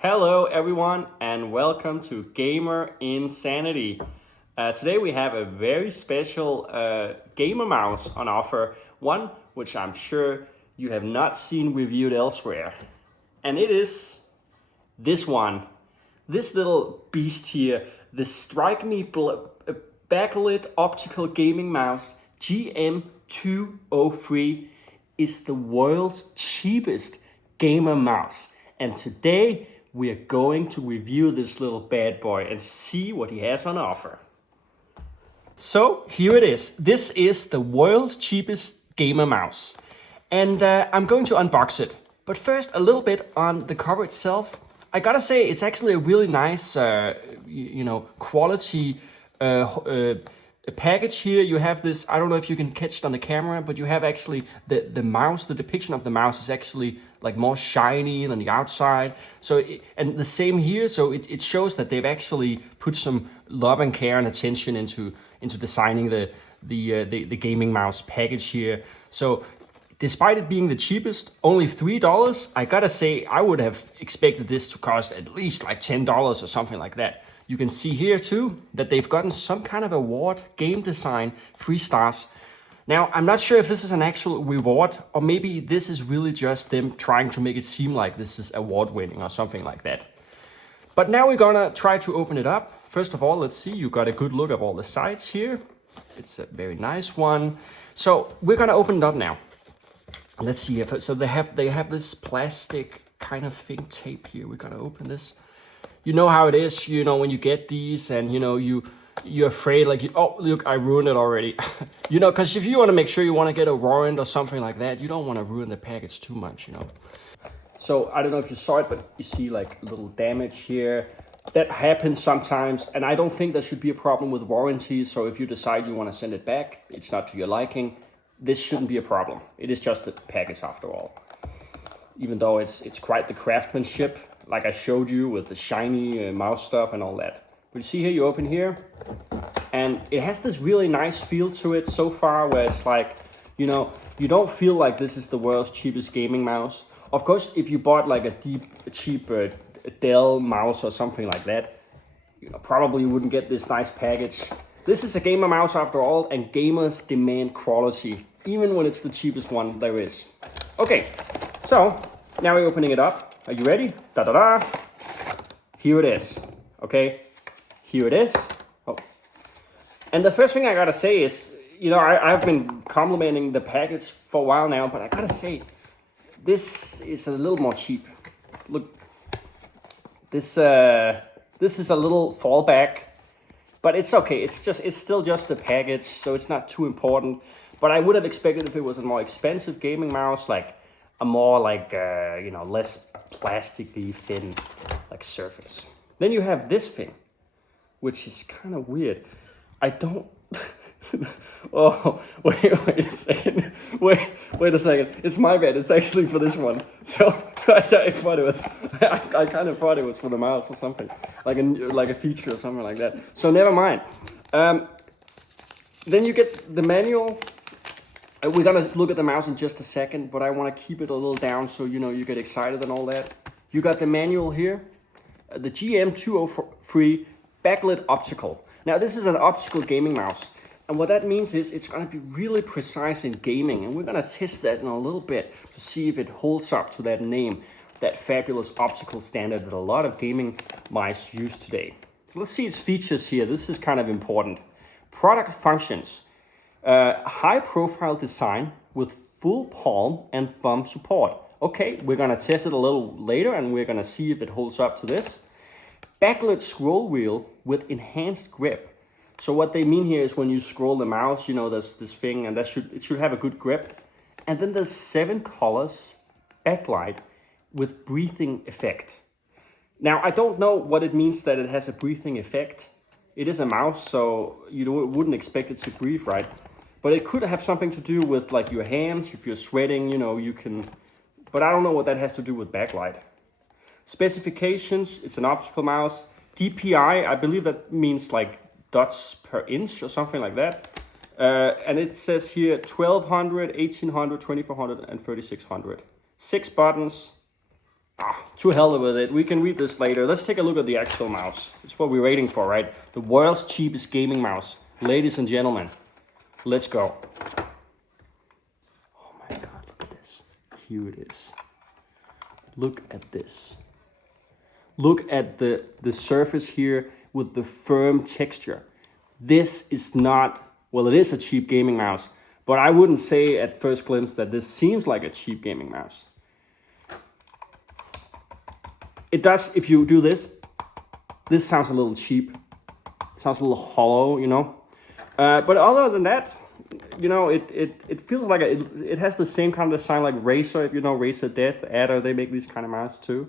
Hello everyone and welcome to Gamer Insanity. Today we have a very special gamer mouse on offer, one which I'm sure you have not seen reviewed elsewhere. And it is this one, this little beast here, the XTRIKE Me backlit optical gaming mouse GM-203 is the world's cheapest gamer mouse. And today we are going to review this little bad boy and see what he has on offer. So here it is. This is the world's cheapest gamer mouse. And I'm going to unbox it. But first, a little bit on the cover itself. I gotta say, it's actually a really nice, quality package here. You have this, I don't know if you can catch it on the camera, but you have actually the mouse, the depiction of the mouse is actually like more shiny than the outside. So, and the same here, so it shows that they've actually put some love and care and attention into designing the gaming mouse package here. So, despite it being the cheapest, only $3, I gotta say, I would have expected this to cost at least like $10 or something like that. You can see here too, that they've gotten some kind of award, game design, 3 stars. Now, I'm not sure if this is an actual reward, or maybe this is really just them trying to make it seem like this is award winning or something like that. But now we're gonna try to open it up. First of all, let's see, you got a good look at all the sides here. It's a very nice one. So we're gonna open it up now. Let's see if, so they have this plastic kind of thing tape here. We're gonna open this. You know how it is, you know, when you get these and you know, you're afraid like, oh, look, I ruined it already. You know, because if you want to make sure you want to get a warrant or something like that, you don't want to ruin the package too much, you know. So I don't know if you saw it, but you see like a little damage here. That happens sometimes, and I don't think there should be a problem with warranties. So if you decide you want to send it back, it's not to your liking, this shouldn't be a problem. It is just a package after all. Even though it's quite the craftsmanship, like I showed you with the shiny mouse stuff and all that. But you see here, you open here, and it has this really nice feel to it so far, where it's like, you know, you don't feel like this is the world's cheapest gaming mouse. Of course, if you bought like a cheap Dell mouse or something like that, you know, probably you wouldn't get this nice package. This is a gamer mouse after all, and gamers demand quality, even when it's the cheapest one there is. Okay, so now we're opening it up. Are you ready? Da-da-da. Here it is, okay? Here it is. Oh. And the first thing I gotta say is, you know, I've been complimenting the package for a while now, but I gotta say, this is a little more cheap. Look, this is a little fallback, but it's okay. It's still just a package, so it's not too important. But I would have expected if it was a more expensive gaming mouse, like a more like, you know, less plastically thin like surface. Then you have this thing, which is kind of weird. I don't, oh, wait a second. Wait a second. It's my bad. It's actually for this one. So I thought it was, I kind of thought it was for the mouse or something, like a feature or something like that. So never mind. Then you get the manual. We're gonna look at the mouse in just a second, but I want to keep it a little down so you know you get excited and all that. You got the manual here, the GM-203 backlit optical. Now this is an optical gaming mouse, and what that means is it's gonna be really precise in gaming, and we're gonna test that in a little bit to see if it holds up to that name, that fabulous optical standard that a lot of gaming mice use today. Let's see its features here. This is kind of important. Product functions. High profile design with full palm and thumb support. Okay, we're gonna test it a little later and we're gonna see if it holds up to this. Backlit scroll wheel with enhanced grip. So what they mean here is when you scroll the mouse, you know, there's this thing and it should have a good grip. And then there's 7 colors backlight with breathing effect. Now, I don't know what it means that it has a breathing effect. It is a mouse, so you wouldn't expect it to breathe, right? But it could have something to do with like your hands. If you're sweating, you know, you can, but I don't know what that has to do with backlight. Specifications, it's an optical mouse. DPI, I believe that means like dots per inch or something like that. And it says here 1200, 1800, 2400, and 3600. 6 buttons, To hell with it. We can read this later. Let's take a look at the actual mouse. It's what we're waiting for, right? The world's cheapest gaming mouse. Ladies and gentlemen, let's go. Oh my God, look at this. Here it is. Look at this. Look at the surface here with the firm texture. This is not, well, it is a cheap gaming mouse, but I wouldn't say at first glimpse that this seems like a cheap gaming mouse. It does, if you do this sounds a little cheap. It sounds a little hollow, you know. But other than that, you know, it feels like it has the same kind of design like Razer. If you know Razer Death Adder, they make these kind of mice too.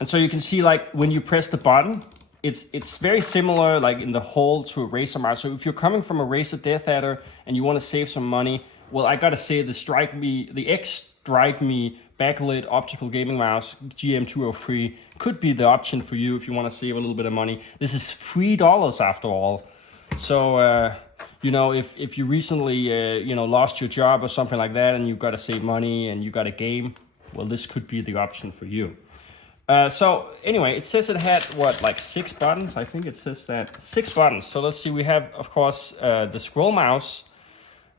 And so you can see, like, when you press the button, it's very similar, like in the hole, to a Razer mouse. So if you're coming from a Razer Death Adder and you want to save some money, well, I gotta say the XTRIKE Me backlit optical gaming mouse GM-203 could be the option for you if you want to save a little bit of money. This is $3 after all. So, you know, if you recently, you know, lost your job or something like that and you got to save money and you got a game, well, this could be the option for you. So anyway, it says it had, what, like 6 buttons? I think it says that. 6 buttons. So let's see, we have, of course, the scroll mouse,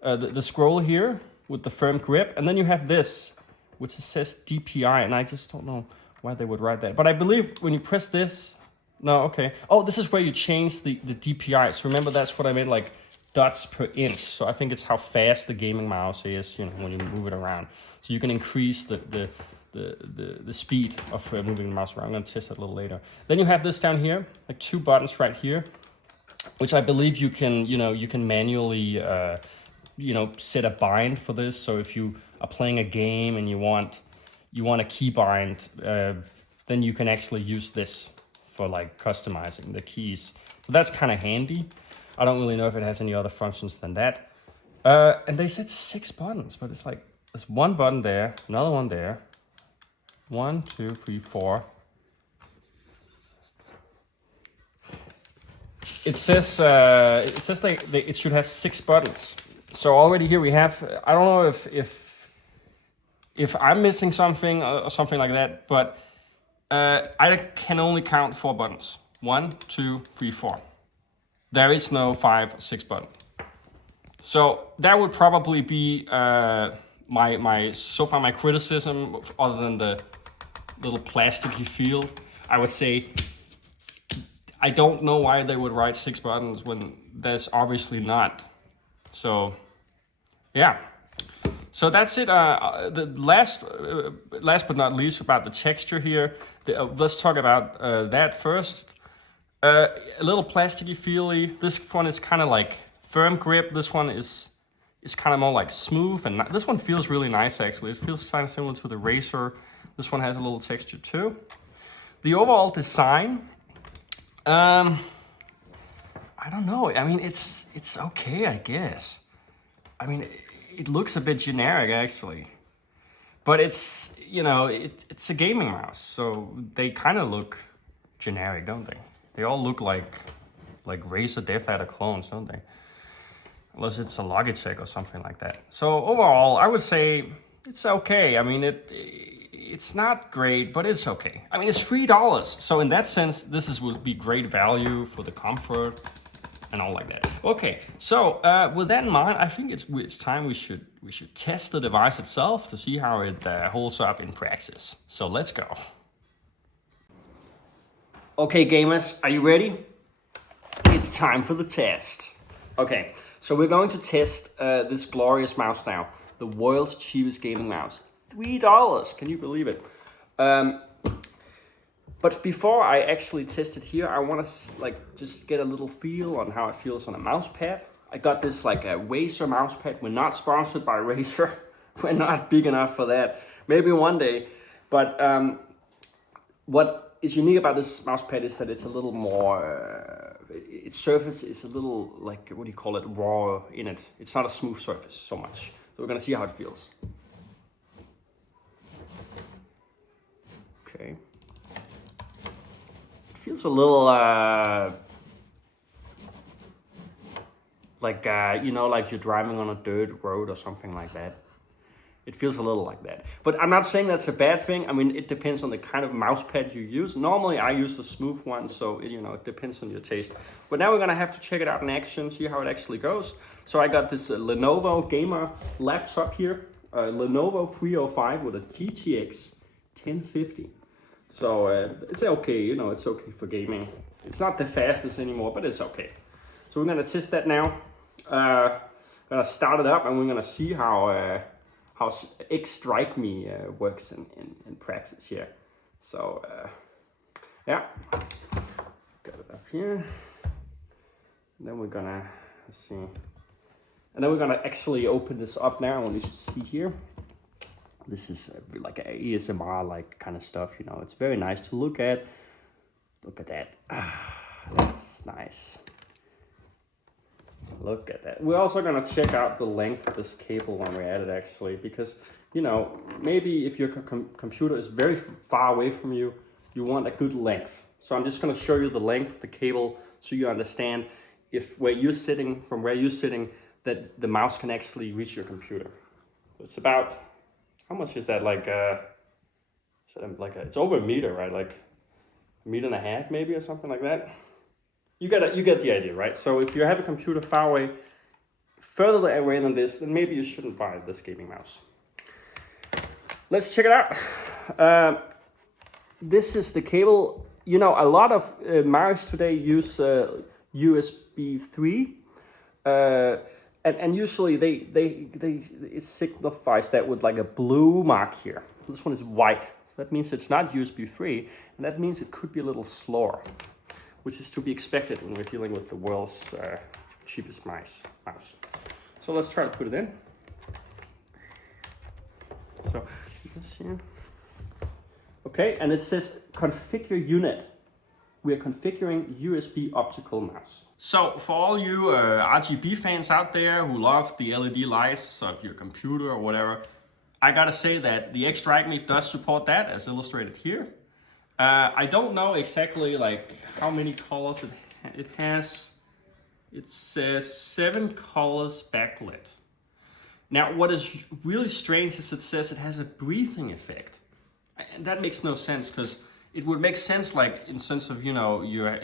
the scroll here with the firm grip. And then you have this, which says DPI, and I just don't know why they would write that. But I believe when you press this, no, okay. Oh, this is where you change the DPI. So remember, that's what I meant, like dots per inch. So I think it's how fast the gaming mouse is, you know, when you move it around. So you can increase the speed of moving the mouse around. I'm gonna test it a little later. Then you have this down here, like 2 buttons right here, which I believe you can, you know, you can manually, you know, set a bind for this. So if you are playing a game and you want a key bind, then you can actually use this for like customizing the keys. So that's kind of handy. I don't really know if it has any other functions than that. And they said 6 buttons, but it's like, there's 1 button there, another one there. 1, 2, 3, 4. It says it should have 6 buttons. So already here we have, I don't know if I'm missing something or something like that, but I can only count 4 buttons. 1, 2, 3, 4. There is no 5 or 6 button. So that would probably be my criticism, other than the little plasticky feel. I would say I don't know why they would write 6 buttons when there's obviously not. So yeah. So that's it. The last but not least, about the texture here. Let's talk about that first. A little plasticky feely. This one is kind of like firm grip. This one is kind of more like smooth, and this one feels really nice actually. It feels kind of similar to the Razer. This one has a little texture too. The overall design, I don't know. I mean, it's okay, I guess. I mean, it looks a bit generic actually, but it's, you know, it's a gaming mouse, so they kind of look generic, don't they? They all look like Razer Death Adder clones, don't they? Unless it's a Logitech or something like that. So overall, I would say it's okay. I mean, it's not great, but it's okay. I mean, it's $3, so in that sense, this would be great value for the comfort and all like that. Okay, so with that in mind, I think it's time we should test the device itself to see how it holds up in practice. So let's go. Okay, gamers, are you ready? It's time for the test. Okay, so we're going to test this glorious mouse now, the world's cheapest gaming mouse. $3, can you believe it? But before I actually test it here, I want to just get a little feel on how it feels on a mouse pad. I got this like a Razer mouse pad. We're not sponsored by Razer. We're not big enough for that. Maybe one day. But what is unique about this mouse pad is that it's a little more, its surface is a little like, what do you call it, raw in it. It's not a smooth surface so much. So we're gonna see how it feels. Okay. It feels a little like, you know, like you're driving on a dirt road or something like that. It feels a little like that. But I'm not saying that's a bad thing. I mean, it depends on the kind of mouse pad you use. Normally I use the smooth one, so it depends on your taste. But now we're gonna have to check it out in action, see how it actually goes. So I got this Lenovo gamer laptop here, Lenovo 305 with a GTX 1050. So it's okay, it's okay for gaming. It's not the fastest anymore, but it's okay. So we're gonna test that now. Gonna start it up and we're gonna see how XTRIKE Me works in practice here. So yeah, got it up here. And then we're gonna, let's see. And then we're gonna actually open this up now, and you should see here. This is like a ASMR like kind of stuff, It's very nice to look at. Look at that. That's nice. Look at that. We're also gonna check out the length of this cable when we're at it actually, because maybe if your computer is very far away from you, you want a good length. So I'm just gonna show you the length of the cable so you understand from where you're sitting, that the mouse can actually reach your computer. It's about, how much is that? It's over a meter, right? Like a meter and a half maybe, or something like that. You get the idea, right? So if you have a computer far away, further away than this, then maybe you shouldn't buy this gaming mouse. Let's check it out. This is the cable. A lot of mouse today use USB 3, and usually it signifies that with like a blue mark here. This one is white, so that means it's not USB 3, and that means it could be a little slower, which is to be expected when we're dealing with the world's cheapest mouse. So let's try to put it in. So this here. Okay, and it says configure unit. We are configuring USB optical mouse. So for all you RGB fans out there who love the LED lights of your computer or whatever, I gotta say that the XTRIKE Me does support that, as illustrated here. I don't know exactly like how many colors it has. It says 7 colors backlit. Now what is really strange is it says it has a breathing effect. And that makes no sense, because it would make sense like in sense of, your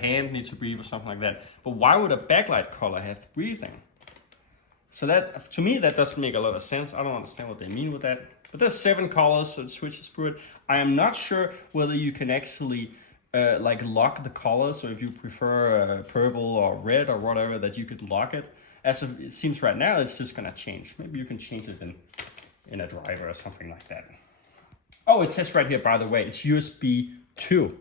hand needs to breathe or something like that. But why would a backlight color have breathing? So that, to me, that doesn't make a lot of sense. I don't understand what they mean with that. But there's 7 colors, so it switches through it. I am not sure whether you can actually lock the colors. So if you prefer purple or red or whatever, that you could lock it. As of, it seems right now, it's just gonna change. Maybe you can change it in a driver or something like that. Oh, it says right here, by the way, it's USB 2.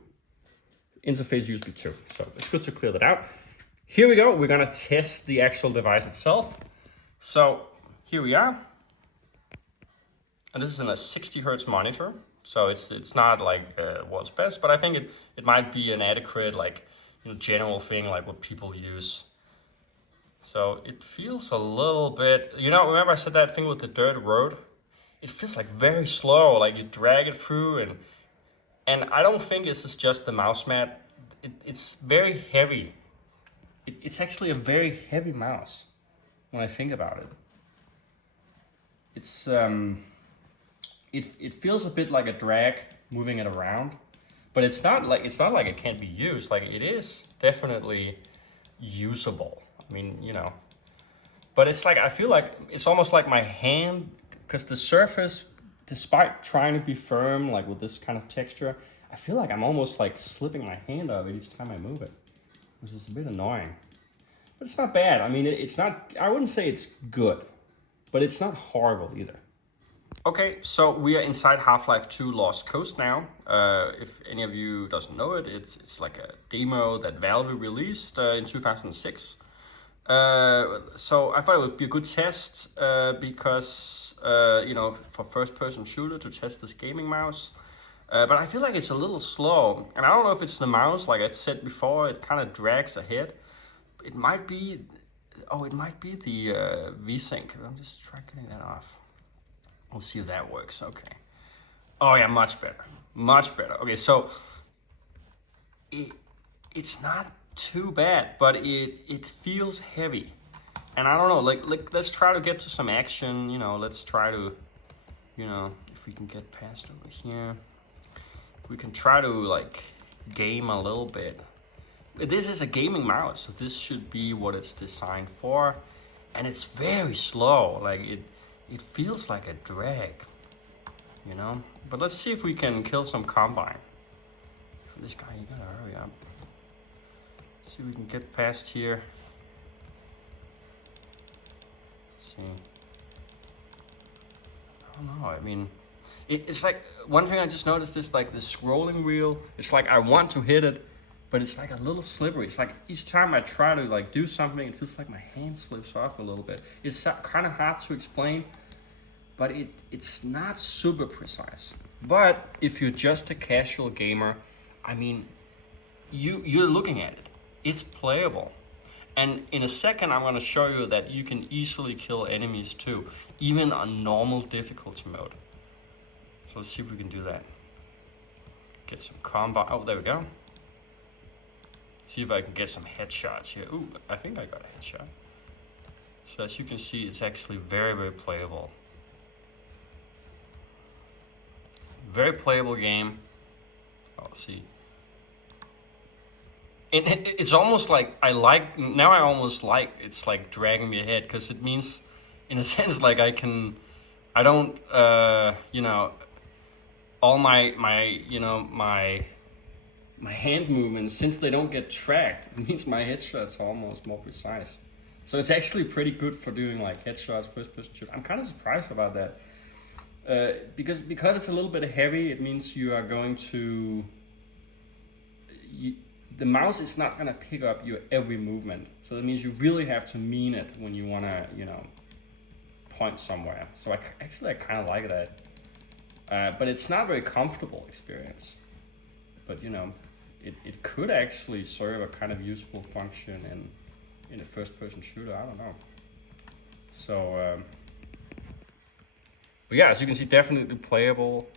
Interface USB 2. So it's good to clear that out. Here we go. We're gonna test the actual device itself. So here we are. And this is in a 60 Hertz monitor. So it's not like world's best, but I think it might be an adequate general thing like what people use. So it feels a little bit, remember I said that thing with the dirt road? It feels like very slow, like you drag it through, and I don't think this is just the mouse mat. It's very heavy. It's actually a very heavy mouse when I think about it. It's it feels a bit like a drag moving it around, but it's not like it can't be used. Like it is definitely usable. I mean, but it's like I feel like it's almost like my hand. Because the surface, despite trying to be firm, like with this kind of texture, I feel like I'm almost like slipping my hand out of it each time I move it, which is a bit annoying. But it's not bad. I mean, it's not, I wouldn't say it's good, but it's not horrible either. Okay, so we are inside Half-Life 2 Lost Coast now. If any of you doesn't know it, it's like a demo that Valve released in 2006. So I thought it would be a good test because, for first-person shooter to test this gaming mouse. But I feel like it's a little slow. And I don't know if it's the mouse, like I said before, it kind of drags ahead. It might be, the V-Sync. I'm just trying getting that off. We'll see if that works, okay. Oh yeah, much better, much better. Okay, so it's not too bad, but it feels heavy. And I don't know, like let's try to get to some action, you know, let's try to, you know, if we can get past over here, if we can try to like game a little bit. This is a gaming mouse, so this should be what it's designed for. And it's very slow, like it feels like a drag, you know? But let's see if we can kill some combine. For this guy, you gotta hurry up. Let's see if we can get past here. Let's see. I don't know, I mean, it's like, one thing I just noticed is like the scrolling wheel, it's like I want to hit it, but it's like a little slippery. It's like each time I try to like do something, it feels like my hand slips off a little bit. It's kind of hard to explain, but it's not super precise. But if you're just a casual gamer, I mean, you're looking at it. It's playable. And in a second, I'm gonna show you that you can easily kill enemies too, even on normal difficulty mode. So let's see if we can do that. Get some combo. Oh, there we go. See if I can get some headshots here. Ooh, I think I got a headshot. So as you can see, it's actually very, very playable. Very playable game. Oh, let's see. It's almost like I almost like it's like dragging me ahead, because it means, in a sense, like I don't, you know, all my hand movements, since they don't get tracked, it means my headshots are almost more precise. So it's actually pretty good for doing like headshots, first person shoot. I'm kind of surprised about that. Because it's a little bit heavy, it means you are going to, the mouse is not gonna pick up your every movement. So that means you really have to mean it when you wanna, you know, point somewhere. So I kind of like that. But it's not a very comfortable experience. But you know, it could actually serve a kind of useful function in a first-person shooter. I don't know. So, but yeah, as you can see, definitely playable.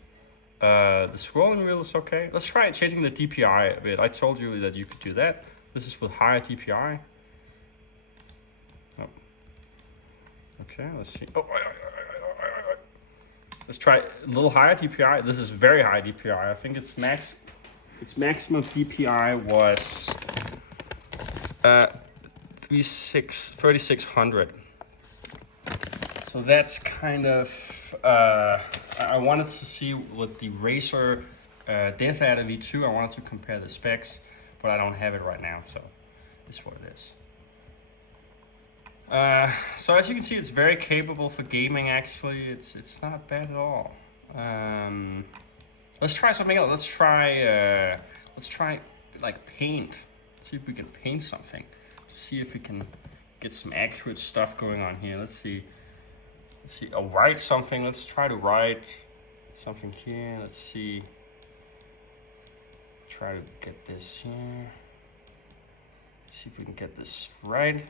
The scrolling wheel is okay. Let's try changing the DPI a bit. I told you that you could do that. This is with higher DPI. Oh. Okay, let's see. Oh, let's try a little higher DPI. This is very high DPI. I think its maximum DPI was 3600. So that's kind of, I wanted to see what the Razer Death Adder V2, I wanted to compare the specs, but I don't have it right now, so this is what it is. So as you can see, it's very capable for gaming. Actually, it's not bad at all. Let's try something else. Let's try like paint. Let's see if we can paint something. See if we can get some accurate stuff going on here. Let's see. I'll write something. Let's try to write something here. Let's see. Try to get this here. See if we can get this right.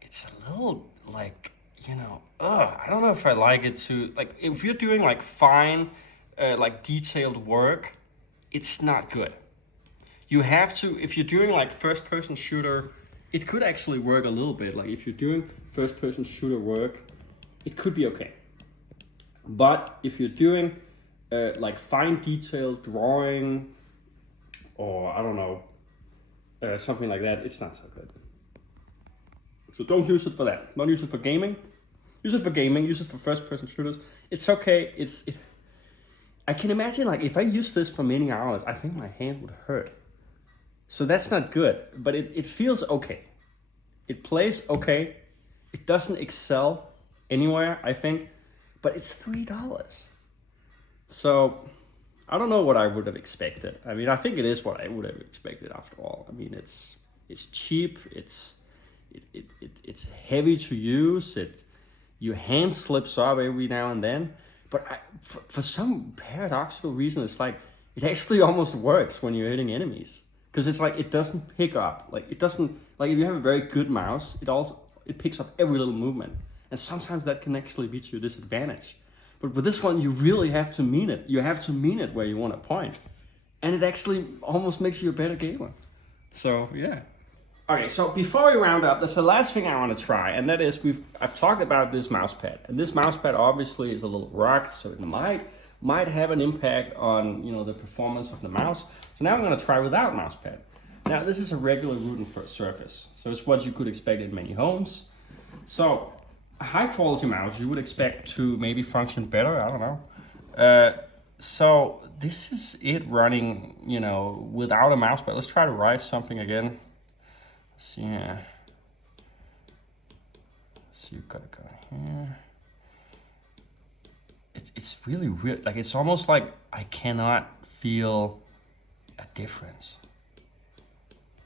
It's a little like, you know, I don't know if I like it to, like, if you're doing like fine, like detailed work, it's not good. You have to, if you're doing like first person shooter, it could actually work a little bit. Like if you're doing first person shooter work, it could be okay. But if you're doing like fine detailed drawing, or I don't know, something like that, it's not so good. So don't use it for that. Don't use it for gaming. Use it for gaming. Use it for first-person shooters. It's okay. I can imagine, like, if I use this for many hours, I think my hand would hurt. So that's not good. But it feels okay. It plays okay. It doesn't excel anywhere, I think. But it's $3. So I don't know what I would have expected. I mean, I think it is what I would have expected after all. I mean, it's cheap. It's heavy to use. Your hand slips up every now and then, but for some paradoxical reason, it's like it actually almost works when you're hitting enemies, because it's like it doesn't pick up, like it doesn't, like if you have a very good mouse, it picks up every little movement, and sometimes that can actually be to your disadvantage. But with this one, you really have to mean it. You have to mean it where you want to point, and it actually almost makes you a better gamer. So yeah. Okay, so before we round up, that's the last thing I want to try, and that is I've talked about this mouse pad, and this mouse pad obviously is a little rocked, so it might have an impact on the performance of the mouse. So now I'm going to try without mouse pad. Now this is a regular wooden surface, so it's what you could expect in many homes. So a high quality mouse you would expect to maybe function better. I don't know. So this is it running, without a mouse pad. Let's try to write something again. Let's see here. Let's see, you've got to go here. It's really weird. Like, it's almost like I cannot feel a difference.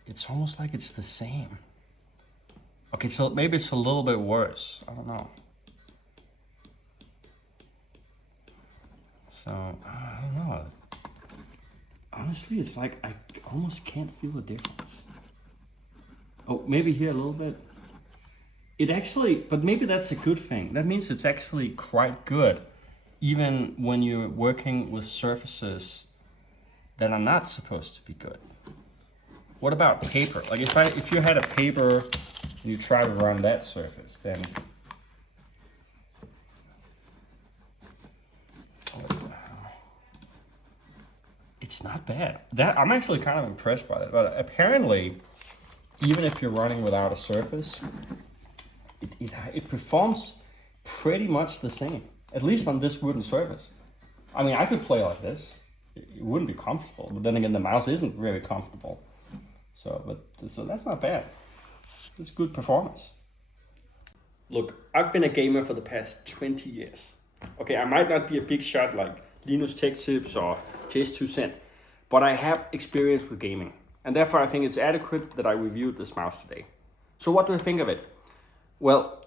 It's almost like it's the same. Okay, so maybe it's a little bit worse. I don't know. So, I don't know. Honestly, it's like I almost can't feel a difference. Oh, maybe here a little bit. It actually, but maybe that's a good thing. That means it's actually quite good, even when you're working with surfaces that are not supposed to be good. What about paper? Like if you had a paper and you try to run that surface, then it's not bad. I'm actually kind of impressed by that. But apparently, even if you're running without a surface, it performs pretty much the same, at least on this wooden surface. I mean, I could play like this. It wouldn't be comfortable, but then again, the mouse isn't very comfortable. So that's not bad. It's good performance. Look, I've been a gamer for the past 20 years. Okay, I might not be a big shot like Linus Tech Tips or Chase 2 Cent, but I have experience with gaming. And therefore, I think it's adequate that I reviewed this mouse today. So what do I think of it? Well,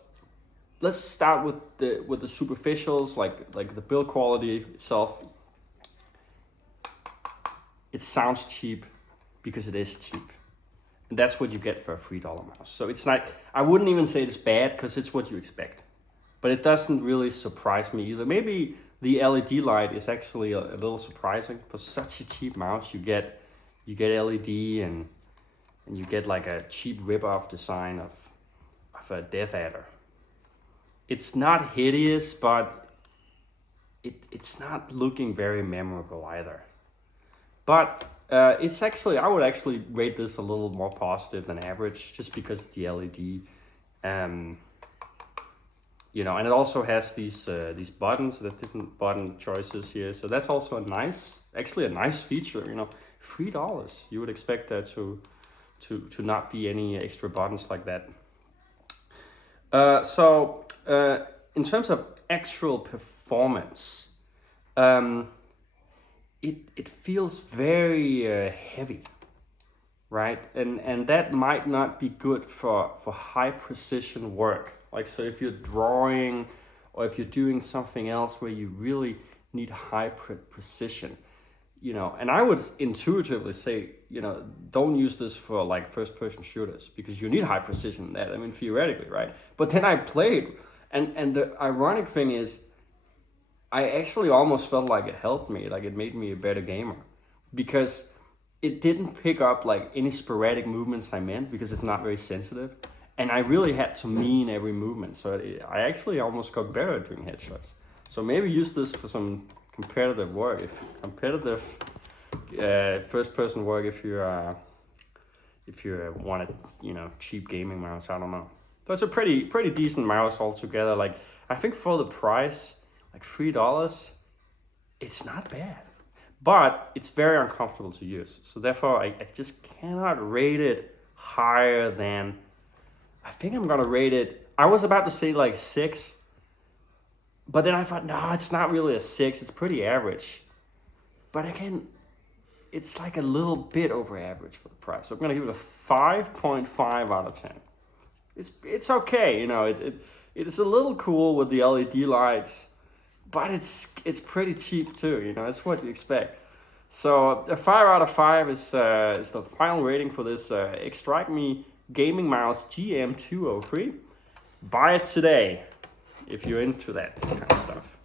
let's start with the superficials, like the build quality itself. It sounds cheap because it is cheap. And that's what you get for a $3 mouse. So it's not, I wouldn't even say it's bad because it's what you expect. But it doesn't really surprise me either. Maybe the LED light is actually a little surprising. For such a cheap mouse, you get LED and you get like a cheap rip-off design of a Death Adder. It's not hideous, but it's not looking very memorable either. But it's actually, I would actually rate this a little more positive than average, just because of the LED. And it also has these buttons, the different button choices here. So that's also a nice feature. $3. You would expect there to not be any extra buttons like that. So in terms of actual performance, it feels very heavy, right? And that might not be good for high precision work. Like, so if you're drawing or if you're doing something else where you really need high precision, and I would intuitively say, don't use this for like first person shooters because you need high precision in that. I mean, theoretically, right? But then I played, and the ironic thing is, I actually almost felt like it helped me, like it made me a better gamer, because it didn't pick up like any sporadic movements I meant, because it's not very sensitive. And I really had to mean every movement. So I actually almost got better at doing headshots. So maybe use this for some competitive work, first-person work. If you want a cheap gaming mouse, I don't know. So it's a pretty decent mouse altogether. Like, I think for the price, like $3, it's not bad, but it's very uncomfortable to use. So therefore, I just cannot rate it higher than. I think I'm gonna rate it. I was about to say like 6, but then I thought, no, it's not really a 6. It's pretty average. But again, it's like a little bit over average for the price. So I'm gonna give it a 5.5 out of 10. It's okay, it is a little cool with the LED lights, but it's pretty cheap too. It's what you expect. So a 5 out of 5 is the final rating for this XTRIKE Me gaming mouse GM-203. Buy it today if you're into that kind of stuff.